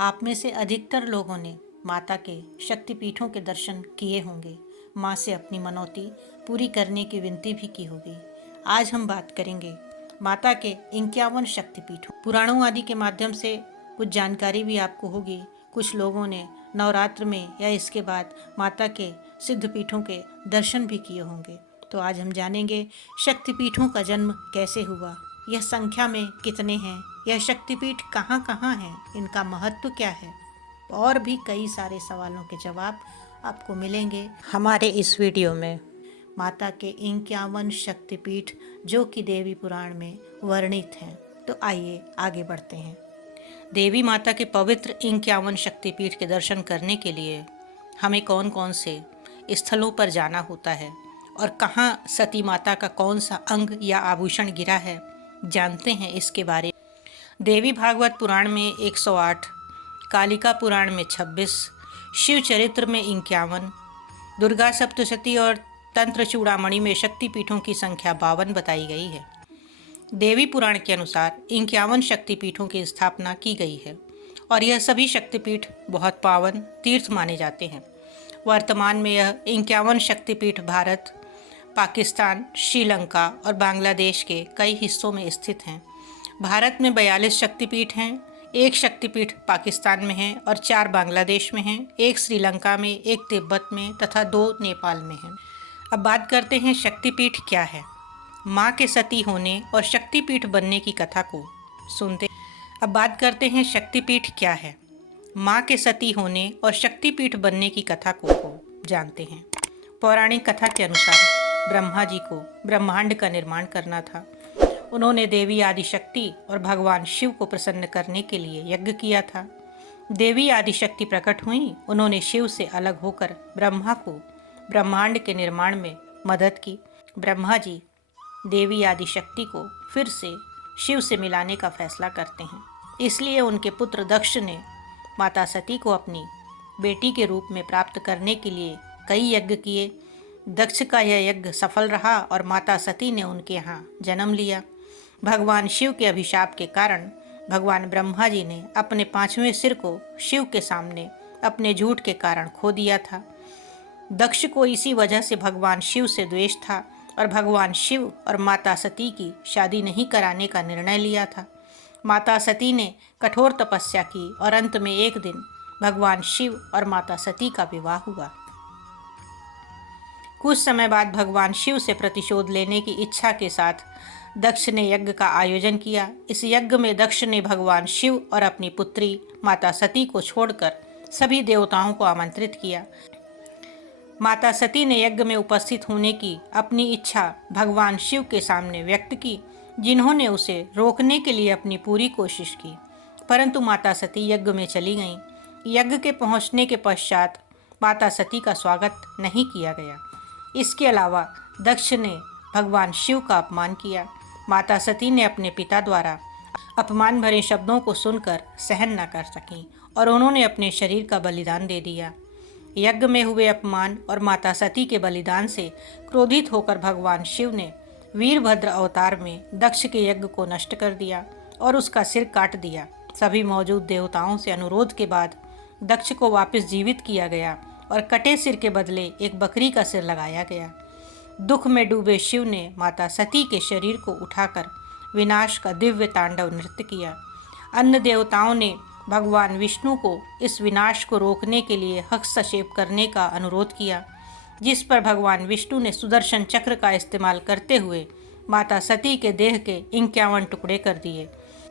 आप में से अधिकतर लोगों ने माता के शक्तिपीठों के दर्शन किए होंगे, माँ से अपनी मनौती पूरी करने की विनती भी की होगी। आज हम बात करेंगे माता के 51 शक्तिपीठों। पुराणों आदि के माध्यम से कुछ जानकारी भी आपको होगी। कुछ लोगों ने नवरात्र में या इसके बाद माता के सिद्धपीठों के दर्शन भी किए होंगे। तो आज हम जानेंगे शक्तिपीठों का जन्म कैसे हुआ, यह संख्या में कितने हैं, यह शक्तिपीठ कहाँ कहाँ हैं, इनका महत्व क्या है, और भी कई सारे सवालों के जवाब आपको मिलेंगे हमारे इस वीडियो में। माता के 51 शक्तिपीठ जो कि देवी पुराण में वर्णित हैं। तो आइए आगे बढ़ते हैं। देवी माता के पवित्र 51 शक्तिपीठ के दर्शन करने के लिए हमें कौन कौन से स्थलों पर जाना होता है और कहाँ सती माता का कौन सा अंग या आभूषण गिरा है, जानते हैं इसके बारे में। देवी भागवत पुराण में 108, कालिका पुराण में 26, शिव चरित्र में 51, दुर्गा सप्तशती और तंत्र चूड़ामणि में शक्तिपीठों की संख्या 52 बताई गई है। देवी पुराण के अनुसार 51 शक्तिपीठों की स्थापना की गई है और यह सभी शक्तिपीठ बहुत पावन तीर्थ माने जाते हैं। वर्तमान में यह 51 शक्तिपीठ भारत, पाकिस्तान, श्रीलंका और बांग्लादेश के कई हिस्सों में स्थित हैं। भारत में 42 शक्तिपीठ हैं, 1 शक्तिपीठ पाकिस्तान में है और 4 बांग्लादेश में हैं, 1 श्रीलंका में, 1 तिब्बत में तथा 2 नेपाल में हैं। अब बात करते हैं शक्तिपीठ क्या है। माँ के सती होने और शक्तिपीठ बनने की कथा को सुनते। अब बात करते हैं शक्तिपीठ क्या है। माँ के सती होने और शक्तिपीठ बनने की कथा को जानते हैं। पौराणिक कथा के अनुसार ब्रह्मा जी को ब्रह्मांड का निर्माण करना था। उन्होंने देवी आदिशक्ति और भगवान शिव को प्रसन्न करने के लिए यज्ञ किया था। देवी आदिशक्ति प्रकट हुई। उन्होंने शिव से अलग होकर ब्रह्मा को ब्रह्मांड के निर्माण में मदद की। ब्रह्मा जी देवी आदिशक्ति को फिर से शिव से मिलाने का फैसला करते हैं। इसलिए उनके पुत्र दक्ष ने माता सती को अपनी बेटी के रूप में प्राप्त करने के लिए कई यज्ञ किए। दक्ष का यह यज्ञ सफल रहा और माता सती ने उनके यहाँ जन्म लिया। भगवान शिव के अभिशाप के कारण भगवान ब्रह्मा जी ने अपने 5वें सिर को शिव के सामने अपने झूठ के कारण खो दिया था। दक्ष को इसी वजह से भगवान शिव से द्वेष था और भगवान शिव और माता सती की शादी नहीं कराने का निर्णय लिया था। माता सती ने कठोर तपस्या की और अंत में एक दिन भगवान शिव और माता सती का विवाह हुआ। कुछ समय बाद भगवान शिव से प्रतिशोध लेने की इच्छा के साथ दक्ष ने यज्ञ का आयोजन किया। इस यज्ञ में दक्ष ने भगवान शिव और अपनी पुत्री माता सती को छोड़कर सभी देवताओं को आमंत्रित किया। माता सती ने यज्ञ में उपस्थित होने की अपनी इच्छा भगवान शिव के सामने व्यक्त की, जिन्होंने उसे रोकने के लिए अपनी पूरी कोशिश की, परंतु माता सती यज्ञ में चली गईं। यज्ञ के पहुंचने के पश्चात माता सती का स्वागत नहीं किया गया। इसके अलावा दक्ष ने भगवान शिव का अपमान किया। माता सती ने अपने पिता द्वारा अपमान भरे शब्दों को सुनकर सहन न कर सकीं और उन्होंने अपने शरीर का बलिदान दे दिया। यज्ञ में हुए अपमान और माता सती के बलिदान से क्रोधित होकर भगवान शिव ने वीरभद्र अवतार में दक्ष के यज्ञ को नष्ट कर दिया और उसका सिर काट दिया। सभी मौजूद देवताओं से अनुरोध के बाद दक्ष को वापस जीवित किया गया और कटे सिर के बदले एक बकरी का सिर लगाया गया। दुख में डूबे शिव ने माता सती के शरीर को उठाकर विनाश का दिव्य तांडव नृत्य किया। अन्य देवताओं ने भगवान विष्णु को इस विनाश को रोकने के लिए हस्तक्षेप करने का अनुरोध किया, जिस पर भगवान विष्णु ने सुदर्शन चक्र का इस्तेमाल करते हुए माता सती के देह के 51 टुकड़े कर दिए।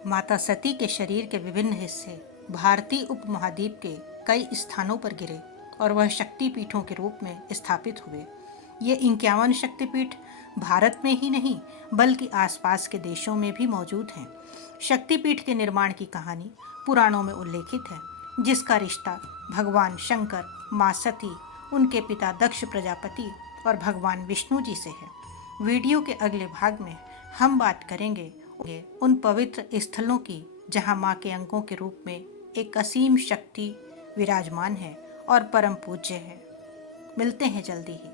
माता सती के शरीर के विभिन्न हिस्से भारतीय उपमहाद्वीप के कई स्थानों पर गिरे और वह शक्तिपीठों के रूप में स्थापित हुए। ये 51 शक्तिपीठ भारत में ही नहीं बल्कि आसपास के देशों में भी मौजूद हैं। शक्तिपीठ के निर्माण की कहानी पुराणों में उल्लेखित है, जिसका रिश्ता भगवान शंकर, माँ सती, उनके पिता दक्ष प्रजापति और भगवान विष्णु जी से है। वीडियो के अगले भाग में हम बात करेंगे उन पवित्र स्थलों की जहाँ माँ के अंगों के रूप में एक असीम शक्ति विराजमान है और परम पूज्य है। मिलते हैं जल्दी ही,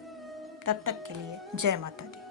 तब तक के लिए जय माता दी।